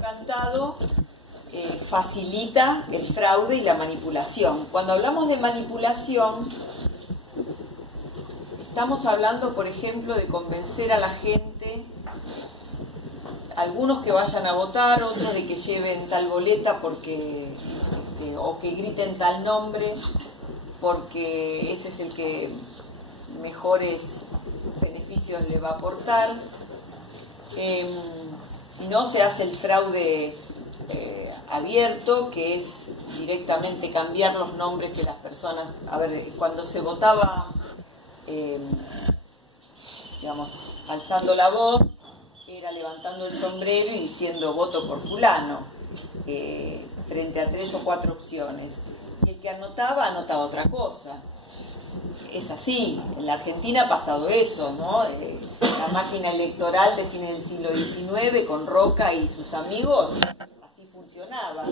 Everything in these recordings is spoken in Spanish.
cantado facilita el fraude y la manipulación. Cuando hablamos de manipulación, estamos hablando, por ejemplo, de convencer a la gente, algunos que vayan a votar, otros de que lleven tal boleta porque o que griten tal nombre porque ese es el que mejores beneficios le va a aportar. Si no, se hace el fraude abierto, que es directamente cambiar los nombres que las personas... A ver, cuando se votaba, digamos, alzando la voz, era levantando el sombrero y diciendo voto por fulano, frente a 3 o 4 opciones. Y el que anotaba otra cosa. Es así, en la Argentina ha pasado eso, ¿no? La máquina electoral de fines del siglo XIX con Roca y sus amigos, así funcionaba.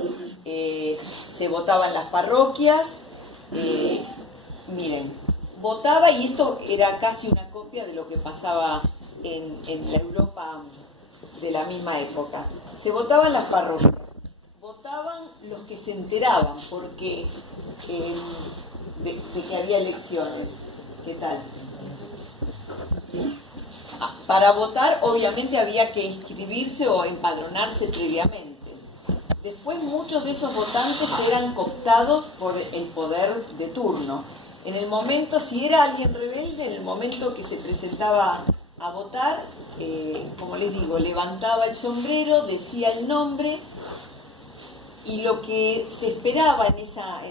Se votaba en las parroquias, miren, votaba, y esto era casi una copia de lo que pasaba en la Europa de la misma época. Se votaba en las parroquias, votaban los que se enteraban, porque de que había elecciones. ¿Qué tal? Para votar, obviamente, había que inscribirse o empadronarse previamente. Después, muchos de esos votantes eran cooptados por el poder de turno. En el momento, si era alguien rebelde, en el momento que se presentaba a votar, como les digo, levantaba el sombrero, decía el nombre, y lo que se esperaba en esa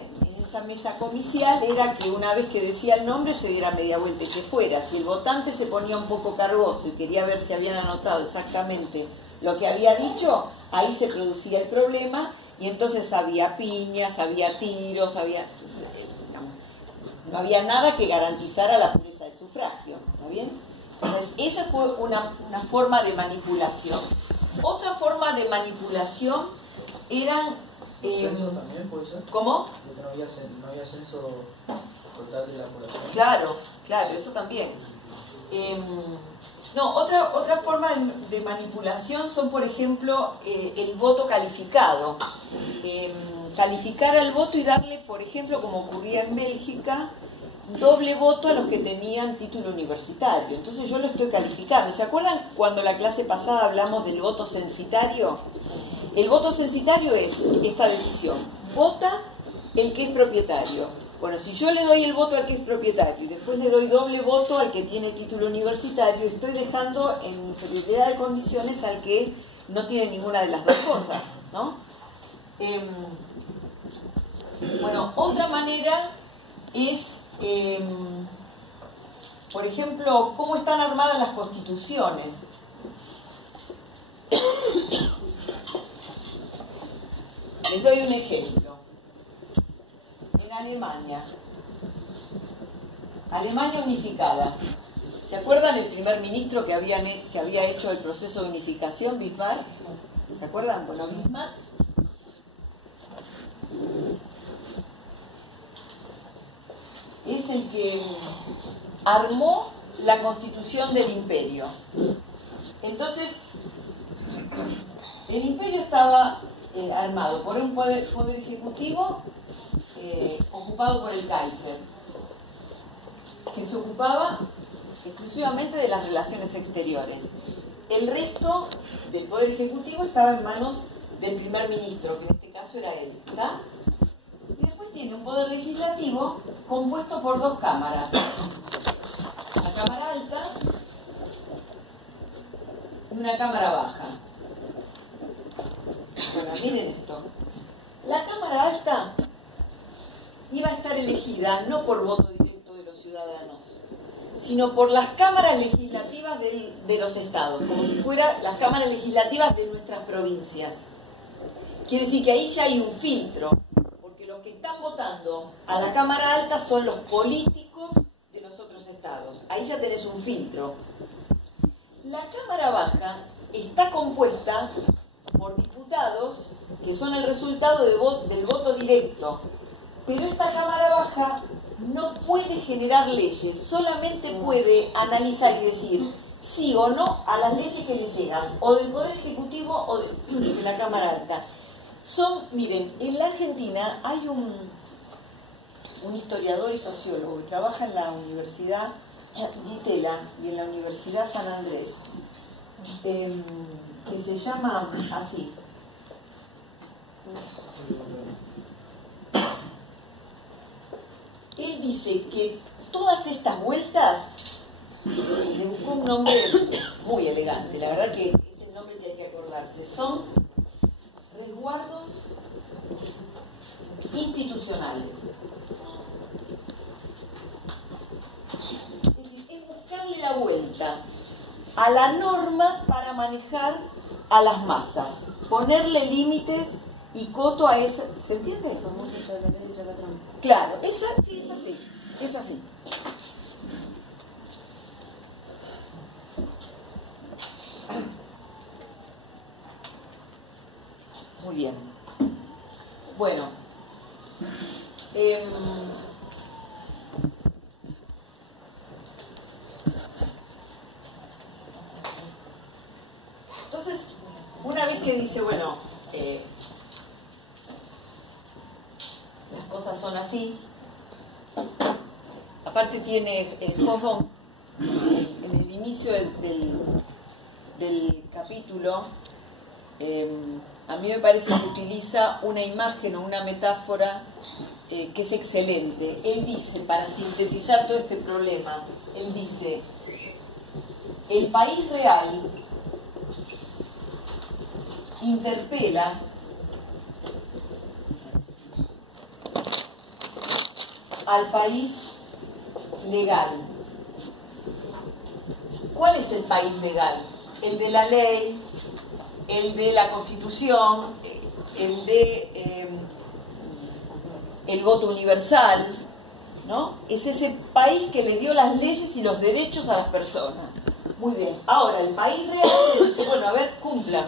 mesa comicial era que una vez que decía el nombre se diera media vuelta y se fuera. Si el votante se ponía un poco cargoso y quería ver si habían anotado exactamente lo que había dicho, ahí se producía el problema, y entonces había piñas, había tiros, no había nada que garantizara la pureza del sufragio. ¿Está bien? Entonces, esa fue una forma de manipulación. Otra forma de manipulación eran... ¿Censo también puede ser? ¿Cómo? Porque no había censo total de la población. Claro, eso también. No, otra forma de manipulación son, por ejemplo, el voto calificado. Calificar al voto y darle, por ejemplo, como ocurría en Bélgica, doble voto a los que tenían título universitario. Entonces yo lo estoy calificando. ¿Se acuerdan cuando la clase pasada hablamos del voto censitario? El voto censitario es esta decisión: vota el que es propietario. Bueno, si yo le doy el voto al que es propietario y después le doy doble voto al que tiene título universitario, estoy dejando en inferioridad de condiciones al que no tiene ninguna de las dos cosas, ¿no? Bueno, otra manera es, por ejemplo, cómo están armadas las constituciones. Les doy un ejemplo. En Alemania unificada. ¿Se acuerdan el primer ministro que había hecho el proceso de unificación, Bismarck? ¿Se acuerdan? Bueno, Bismarck es el que armó la constitución del imperio. Entonces, el imperio estaba armado por un poder ejecutivo ocupado por el Kaiser, que se ocupaba exclusivamente de las relaciones exteriores. El resto del poder ejecutivo estaba en manos del primer ministro, que en este caso era él, ¿está? Y después tiene un poder legislativo compuesto por 2 cámaras. Una cámara alta y una cámara baja. Bueno, miren esto. La cámara alta iba a estar elegida no por voto directo de los ciudadanos, sino por las cámaras legislativas de los estados, como si fueran las cámaras legislativas de nuestras provincias. Quiere decir que ahí ya hay un filtro, porque los que están votando a la cámara alta son los políticos de los otros estados. Ahí ya tenés un filtro. La cámara baja está compuesta por diputados que son el resultado del voto directo. Pero esta cámara baja no puede generar leyes, solamente puede analizar y decir sí o no a las leyes que le llegan, o del Poder Ejecutivo o de la Cámara Alta. Miren, en la Argentina hay un historiador y sociólogo que trabaja en la Universidad Di Tella y en la Universidad San Andrés, que se llama así. Él dice que todas estas vueltas, le buscó un nombre muy elegante, la verdad que es el nombre que hay que acordarse, son resguardos institucionales. Es decir, es buscarle la vuelta a la norma para manejar a las masas, ponerle límites y coto a esa... ¿Se entiende? Claro, sí, es así. Muy bien. Bueno. Entonces, una vez que dice, bueno, las cosas son así, aparte tiene Hobsbawm, en el inicio del capítulo, a mí me parece que utiliza una imagen o una metáfora que es excelente. Él dice, para sintetizar todo este problema, él dice, el país real interpela al país legal. ¿Cuál es el país legal? El de la ley, el de la Constitución, el de el voto universal, ¿no? Es ese país que le dio las leyes y los derechos a las personas. Muy bien. Ahora, el país real le dice, bueno, a ver, cumpla.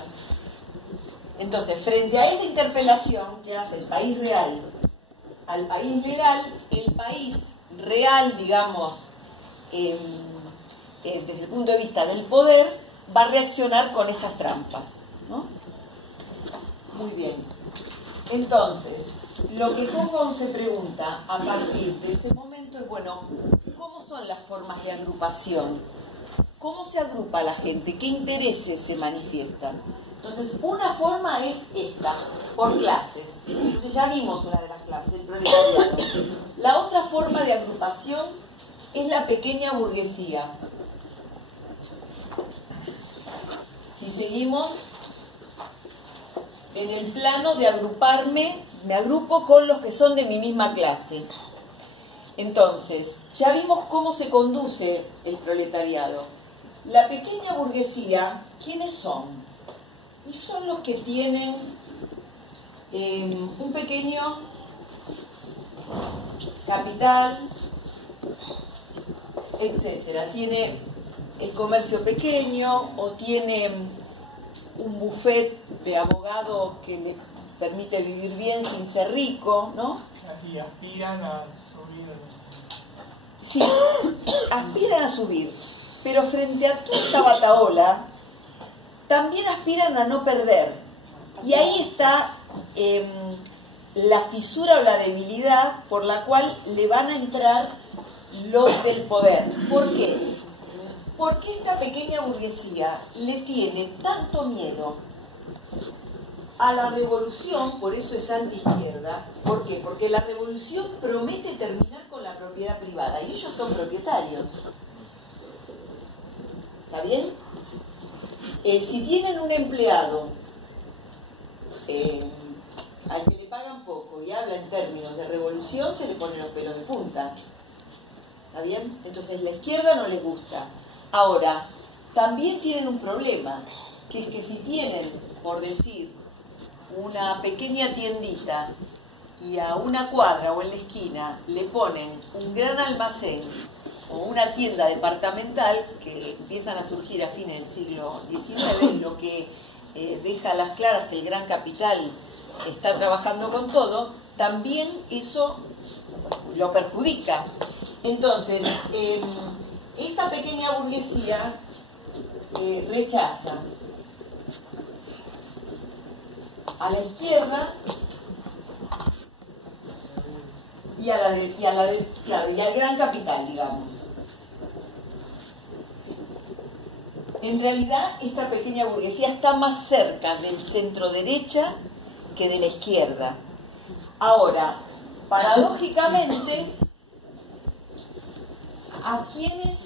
Entonces, frente a esa interpelación que hace el país real al país legal, el país real, digamos, desde el punto de vista del poder, va a reaccionar con estas trampas, ¿no? Muy bien. Entonces, lo que Hobsbawm se pregunta a partir de ese momento es, bueno, ¿cómo son las formas de agrupación? ¿Cómo se agrupa la gente? ¿Qué intereses se manifiestan? Entonces, una forma es esta, por clases. Entonces ya vimos una de las clases, el proletariado. La otra forma de agrupación es la pequeña burguesía. Si seguimos en el plano de agruparme, me agrupo con los que son de mi misma clase. Entonces, ya vimos cómo se conduce el proletariado. La pequeña burguesía, ¿quiénes son? Y son los que tienen un pequeño capital, etcétera. Tiene el comercio pequeño o tiene un buffet de abogado que le permite vivir bien sin ser rico, ¿no? Y aspiran a subir. Sí, aspiran a subir, pero frente a toda esta batahola también aspiran a no perder. Y ahí está la fisura o la debilidad por la cual le van a entrar los del poder. ¿Por qué? Porque esta pequeña burguesía le tiene tanto miedo a la revolución, por eso es antiizquierda. ¿Por qué? Porque la revolución promete terminar con la propiedad privada y ellos son propietarios. ¿Está bien? Si tienen un empleado al que le pagan poco y habla en términos de revolución, se le ponen los pelos de punta. ¿Está bien? Entonces la izquierda no les gusta. Ahora, también tienen un problema, que es que si tienen, por decir, una pequeña tiendita y a una cuadra o en la esquina le ponen un gran almacén o una tienda departamental, que empiezan a surgir a fines del siglo XIX, lo que deja a las claras que el gran capital está trabajando con todo, también eso lo perjudica. Entonces, esta pequeña burguesía rechaza a la izquierda y al gran capital, digamos. En realidad, esta pequeña burguesía está más cerca del centro derecha que de la izquierda. Ahora, paradójicamente, ¿a quiénes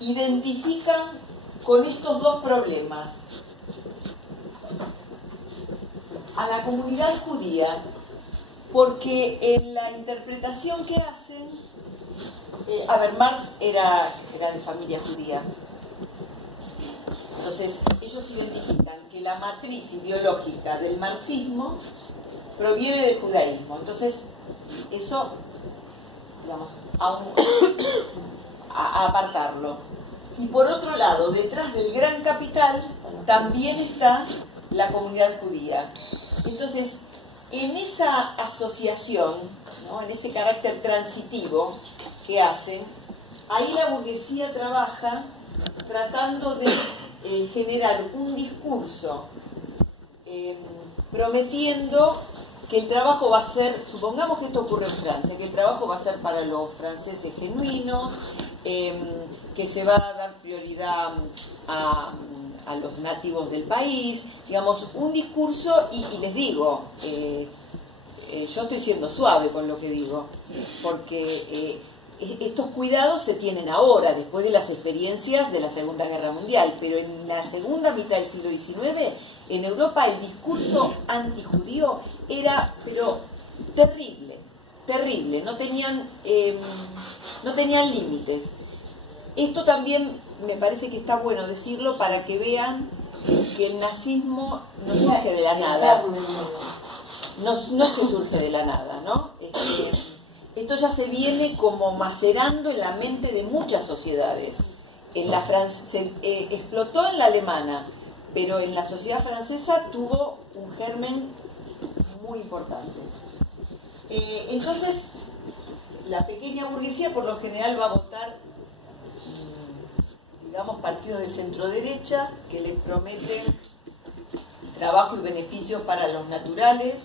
identifican con estos dos problemas? A la comunidad judía, porque en la interpretación que hacen, Marx era de familia judía. Entonces, ellos identifican que la matriz ideológica del marxismo proviene del judaísmo. Entonces, eso, digamos, a apartarlo. Y por otro lado, detrás del gran capital también está la comunidad judía. Entonces, en esa asociación, ¿no?, en ese carácter transitivo que hacen, ahí la burguesía trabaja tratando de generar un discurso prometiendo que el trabajo va a ser, supongamos que esto ocurre en Francia, que el trabajo va a ser para los franceses genuinos, que se va a dar prioridad a los nativos del país, digamos, un discurso, y les digo, yo estoy siendo suave con lo que digo, porque estos cuidados se tienen ahora, después de las experiencias de la Segunda Guerra Mundial, pero en la segunda mitad del siglo XIX, en Europa el discurso antijudío era, pero terrible, terrible, no tenían límites. Esto también me parece que está bueno decirlo para que vean que el nazismo no surge de la nada. No es que surge de la nada, ¿no? Esto ya se viene como macerando en la mente de muchas sociedades. Explotó en la alemana, pero en la sociedad francesa tuvo un germen muy importante. Entonces, la pequeña burguesía por lo general va a votar, digamos, partidos de centro derecha que les prometen trabajo y beneficios para los naturales.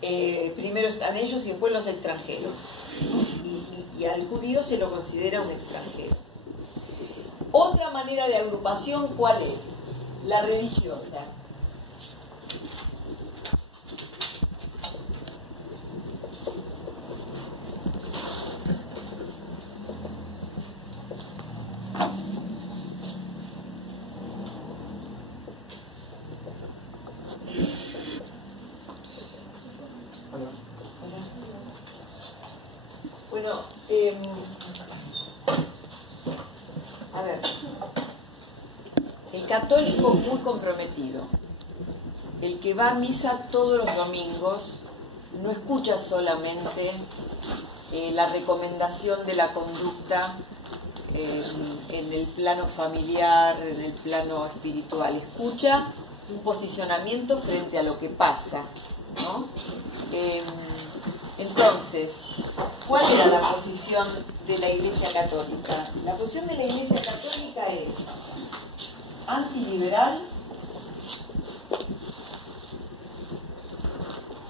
Primero están ellos y después los extranjeros. Y al judío se lo considera un extranjero. Otra manera de agrupación, ¿cuál es? La religiosa. Bueno, a ver, el católico muy comprometido, el que va a misa todos los domingos, no escucha solamente la recomendación de la conducta en el plano familiar, en el plano espiritual, escucha un posicionamiento frente a lo que pasa, ¿no? Entonces, ¿cuál era la posición de la Iglesia Católica? La posición de la Iglesia Católica es antiliberal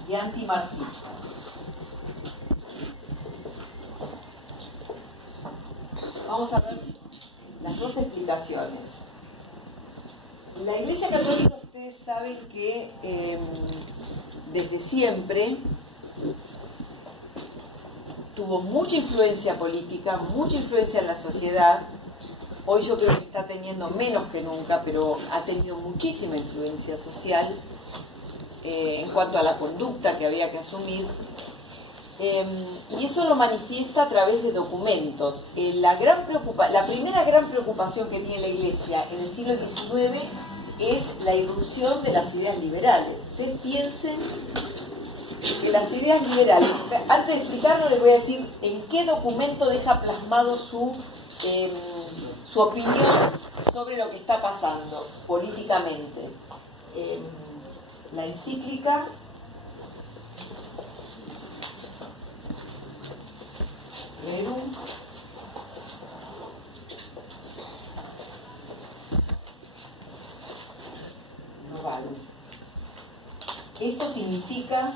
y antimarxista. Vamos a ver las dos explicaciones. La Iglesia Católica, ustedes saben que desde siempre tuvo mucha influencia política, mucha influencia en la sociedad. Hoy yo creo que está teniendo menos que nunca, pero ha tenido muchísima influencia social en cuanto a la conducta que había que asumir. Y eso lo manifiesta a través de documentos. La primera gran preocupación que tiene la Iglesia en el siglo XIX es la irrupción de las ideas liberales. Ustedes piensen que las ideas liberales, antes de explicarlo les voy a decir en qué documento deja plasmado su opinión sobre lo que está pasando políticamente. La encíclica Rerum esto significa,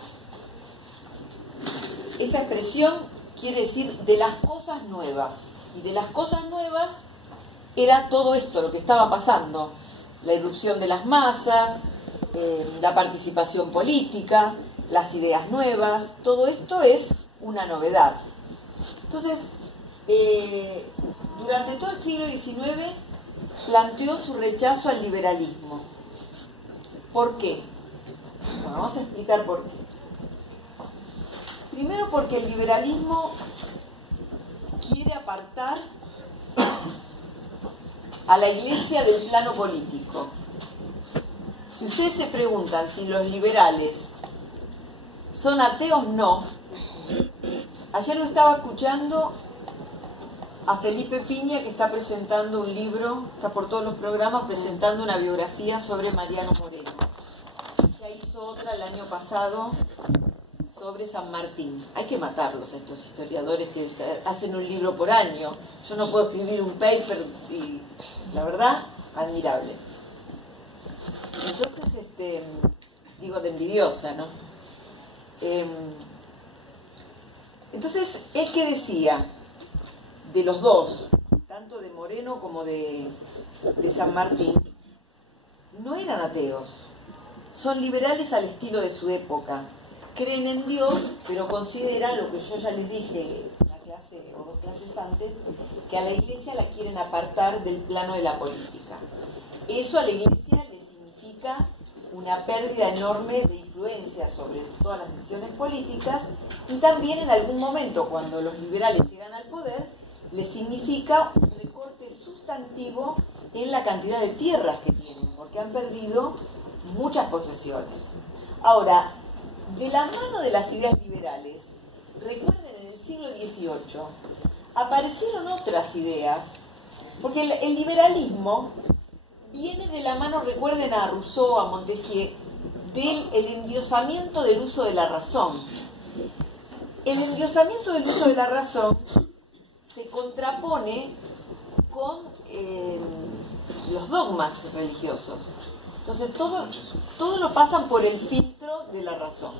esa expresión quiere decir de las cosas nuevas. Y de las cosas nuevas era todo esto, lo que estaba pasando. La irrupción de las masas, la participación política, las ideas nuevas, todo esto es una novedad. Entonces, durante todo el siglo XIX planteó su rechazo al liberalismo. ¿Por qué? Bueno, vamos a explicar por qué. Primero porque el liberalismo quiere apartar a la Iglesia del plano político. Si ustedes se preguntan si los liberales son ateos, no. Ayer lo estaba escuchando a Felipe Piña, que está presentando un libro, está por todos los programas presentando una biografía sobre Mariano Moreno. Ya hizo otra el año pasado sobre San Martín. Hay que matarlos a estos historiadores que hacen un libro por año. Yo no puedo escribir un paper y la verdad, admirable. Entonces, digo de envidiosa, ¿no? Entonces, él que decía de los dos, tanto de Moreno como de San Martín, no eran ateos, son liberales al estilo de su época, creen en Dios, pero consideran lo que yo ya les dije una clase o dos clases antes, que a la Iglesia la quieren apartar del plano de la política. Eso a la Iglesia le significa una pérdida enorme de influencia sobre todas las decisiones políticas, y también en algún momento, cuando los liberales llegan al poder, les significa un recorte sustantivo en la cantidad de tierras que tienen, porque han perdido muchas posesiones. Ahora, de la mano de las ideas liberales, recuerden, en el siglo XVIII aparecieron otras ideas, porque el liberalismo viene de la mano, recuerden a Rousseau, a Montesquieu, del endiosamiento del uso de la razón. El endiosamiento del uso de la razón se contrapone con los dogmas religiosos. Entonces todo lo pasan por el filtro de la razón.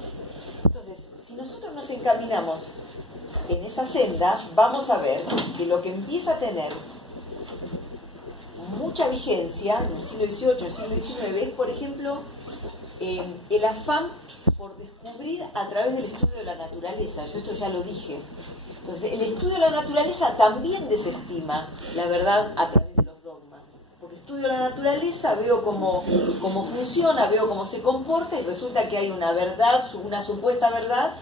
Entonces, si nosotros nos encaminamos en esa senda, vamos a ver que lo que empieza a tener mucha vigencia en el siglo XVIII, el siglo XIX, es, por ejemplo, el afán por descubrir a través del estudio de la naturaleza. Yo esto ya lo dije. Entonces, el estudio de la naturaleza también desestima la verdad a través de los dogmas. Porque estudio la naturaleza, veo cómo funciona, veo cómo se comporta, y resulta que hay una verdad, una supuesta verdad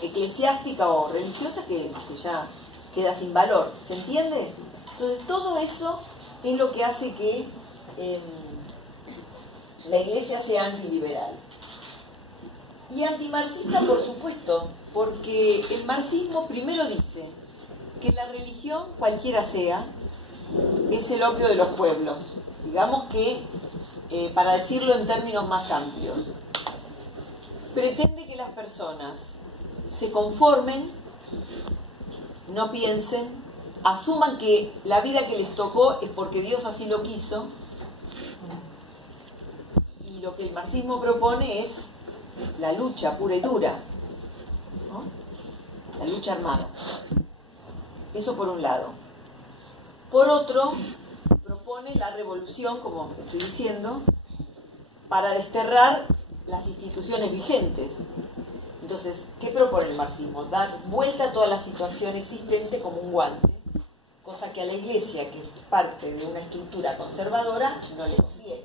eclesiástica o religiosa que ya queda sin valor. ¿Se entiende? Entonces, todo eso es lo que hace que la Iglesia sea antiliberal. Y antimarxista, por supuesto, porque el marxismo primero dice que la religión, cualquiera sea, es el opio de los pueblos. Digamos que, para decirlo en términos más amplios, pretende que las personas se conformen, no piensen, asuman que la vida que les tocó es porque Dios así lo quiso, y lo que el marxismo propone es la lucha pura y dura, ¿no? La lucha armada. Eso por un lado. Por otro, propone la revolución, como estoy diciendo, para desterrar las instituciones vigentes. Entonces, ¿qué propone el marxismo? Dar vuelta a toda la situación existente como un guante, cosa que a la Iglesia, que es parte de una estructura conservadora, no le conviene.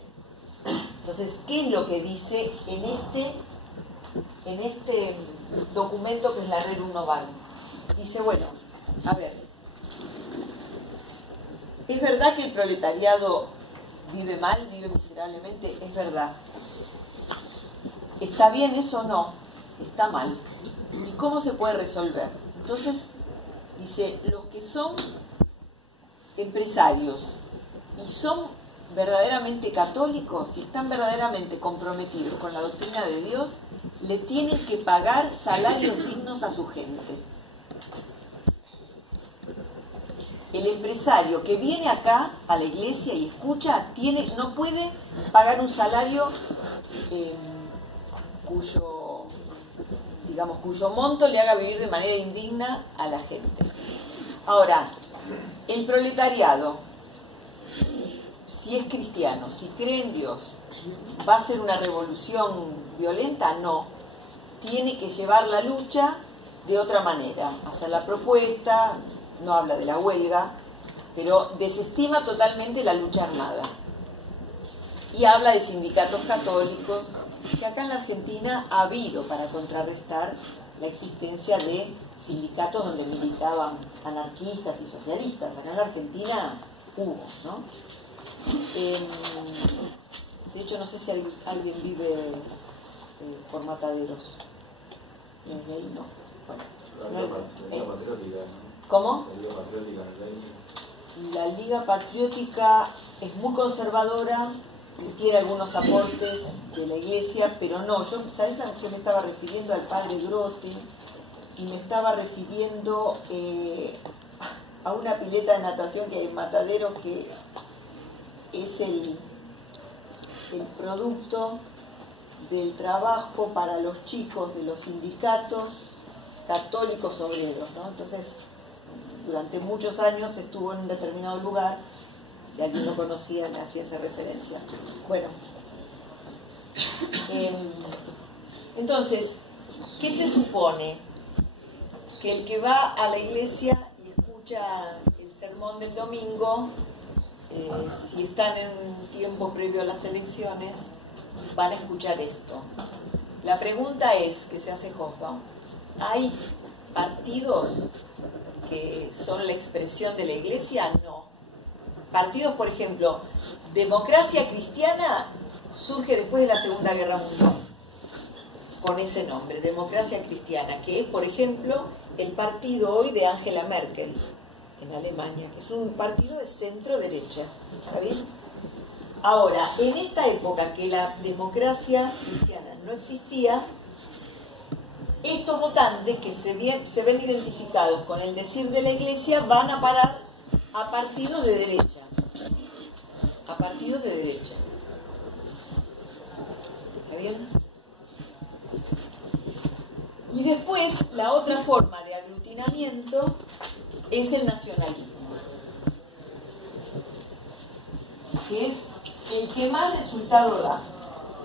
Entonces, ¿qué es lo que dice en este documento que es la Rerum Novarum? Dice, bueno, a ver, ¿es verdad que el proletariado vive mal, vive miserablemente? Es verdad. ¿Está bien eso o no? Está mal. ¿Y cómo se puede resolver? Entonces, dice, los que son empresarios y son verdaderamente católicos, si están verdaderamente comprometidos con la doctrina de Dios, le tienen que pagar salarios dignos a su gente. El empresario que viene acá a la iglesia y escucha, no puede pagar un salario cuyo monto le haga vivir de manera indigna a la gente. Ahora, el proletariado, si es cristiano, si cree en Dios, ¿va a ser una revolución violenta? No. Tiene que llevar la lucha de otra manera, hacer la propuesta, no habla de la huelga, pero desestima totalmente la lucha armada. Y habla de sindicatos católicos, que acá en la Argentina ha habido para contrarrestar la existencia de sindicatos donde militaban anarquistas y socialistas. Acá en la Argentina hubo, ¿no? De hecho, no sé si alguien vive por Mataderos. ¿Desde ahí? No. Bueno, ¿cómo? La Liga Patriótica es muy conservadora y tiene algunos aportes de la iglesia, pero no, yo, ¿sabes a qué me estaba refiriendo? Al padre Grote, y me estaba refiriendo a una pileta de natación que hay en Mataderos, que es el producto del trabajo para los chicos de los sindicatos católicos obreros, ¿no? Entonces, durante muchos años estuvo en un determinado lugar. Si alguien lo conocía, me hacía esa referencia. Bueno, entonces, ¿qué se supone? Que el que va a la iglesia y escucha el sermón del domingo, si están en un tiempo previo a las elecciones, van a escuchar esto. La pregunta es, que se hace Hobsbawm, ¿hay partidos que son la expresión de la iglesia? No. Partidos, por ejemplo, Democracia Cristiana surge después de la Segunda Guerra Mundial, con ese nombre, Democracia Cristiana, que es, por ejemplo, el partido hoy de Angela Merkel en Alemania, que es un partido de centro-derecha. ¿Está bien? Ahora, en esta época que la democracia cristiana no existía, estos votantes que se ven identificados con el decir de la iglesia van a parar a partidos de derecha. A partidos de derecha. ¿Está bien? Y después, la otra forma de aglutinamiento es el nacionalismo, que es el que más resultado da.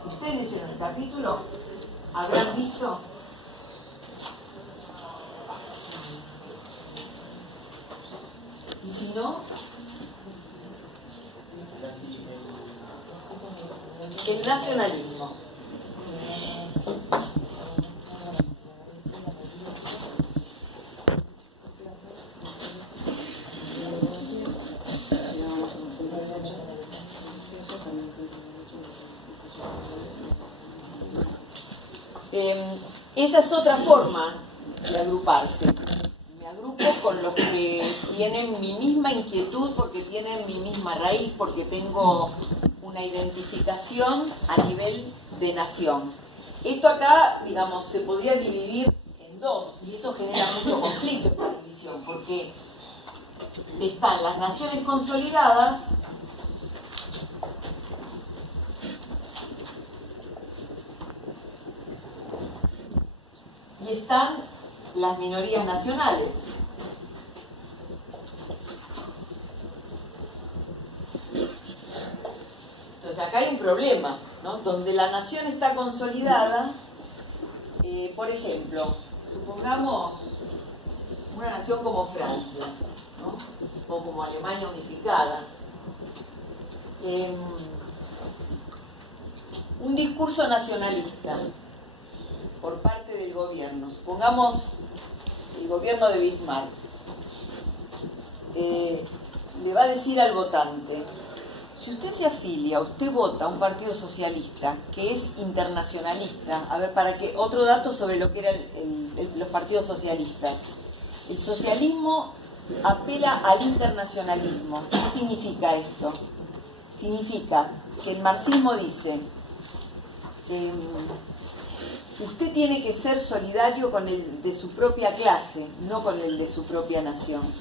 Si ustedes leyeron el capítulo, habrán visto y si no, el nacionalismo. Esa es otra forma de agruparse. Me agrupo con los que tienen mi misma inquietud, porque tienen mi misma raíz, porque tengo una identificación a nivel de nación. Esto acá, digamos, se podría dividir en dos, y eso genera mucho conflicto, esta división, porque están las naciones consolidadas y están las minorías nacionales. Entonces acá hay un problema, ¿no? Donde la nación está consolidada, por ejemplo, supongamos una nación como Francia, ¿no? O como Alemania unificada. Un discurso nacionalista por parte del gobierno, supongamos el gobierno de Bismarck, le va a decir al votante: si usted se afilia, usted vota a un partido socialista que es internacionalista. A ver, para que otro dato sobre lo que eran los partidos socialistas. El socialismo apela al internacionalismo. ¿Qué significa esto? Significa que el marxismo dice: usted tiene que ser solidario con el de su propia clase, no con el de su propia nación.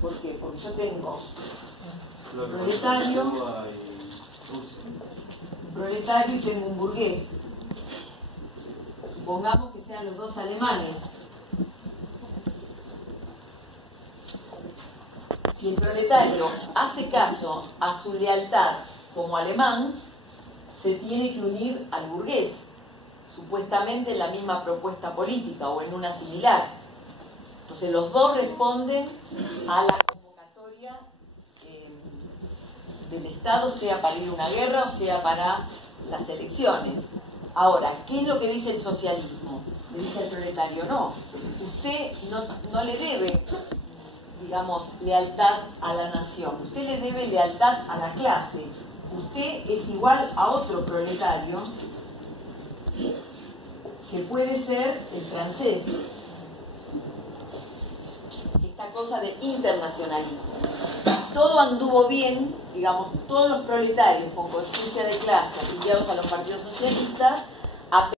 ¿Por qué? Porque yo tengo proletario y tengo un burgués. Supongamos que sean los dos alemanes. Si el proletario hace caso a su lealtad como alemán, se tiene que unir al burgués, supuestamente en la misma propuesta política o en una similar. Entonces los dos responden a la convocatoria del Estado, sea para ir a una guerra o sea para las elecciones. Ahora, ¿qué es lo que dice el socialismo? Le dice el proletario, no, usted no le debe, digamos, lealtad a la nación, usted le debe lealtad a la clase. Usted es igual a otro proletario que puede ser el francés. Esta cosa de internacionalismo. Todo anduvo bien, digamos, todos los proletarios con conciencia de clase afiliados a los partidos socialistas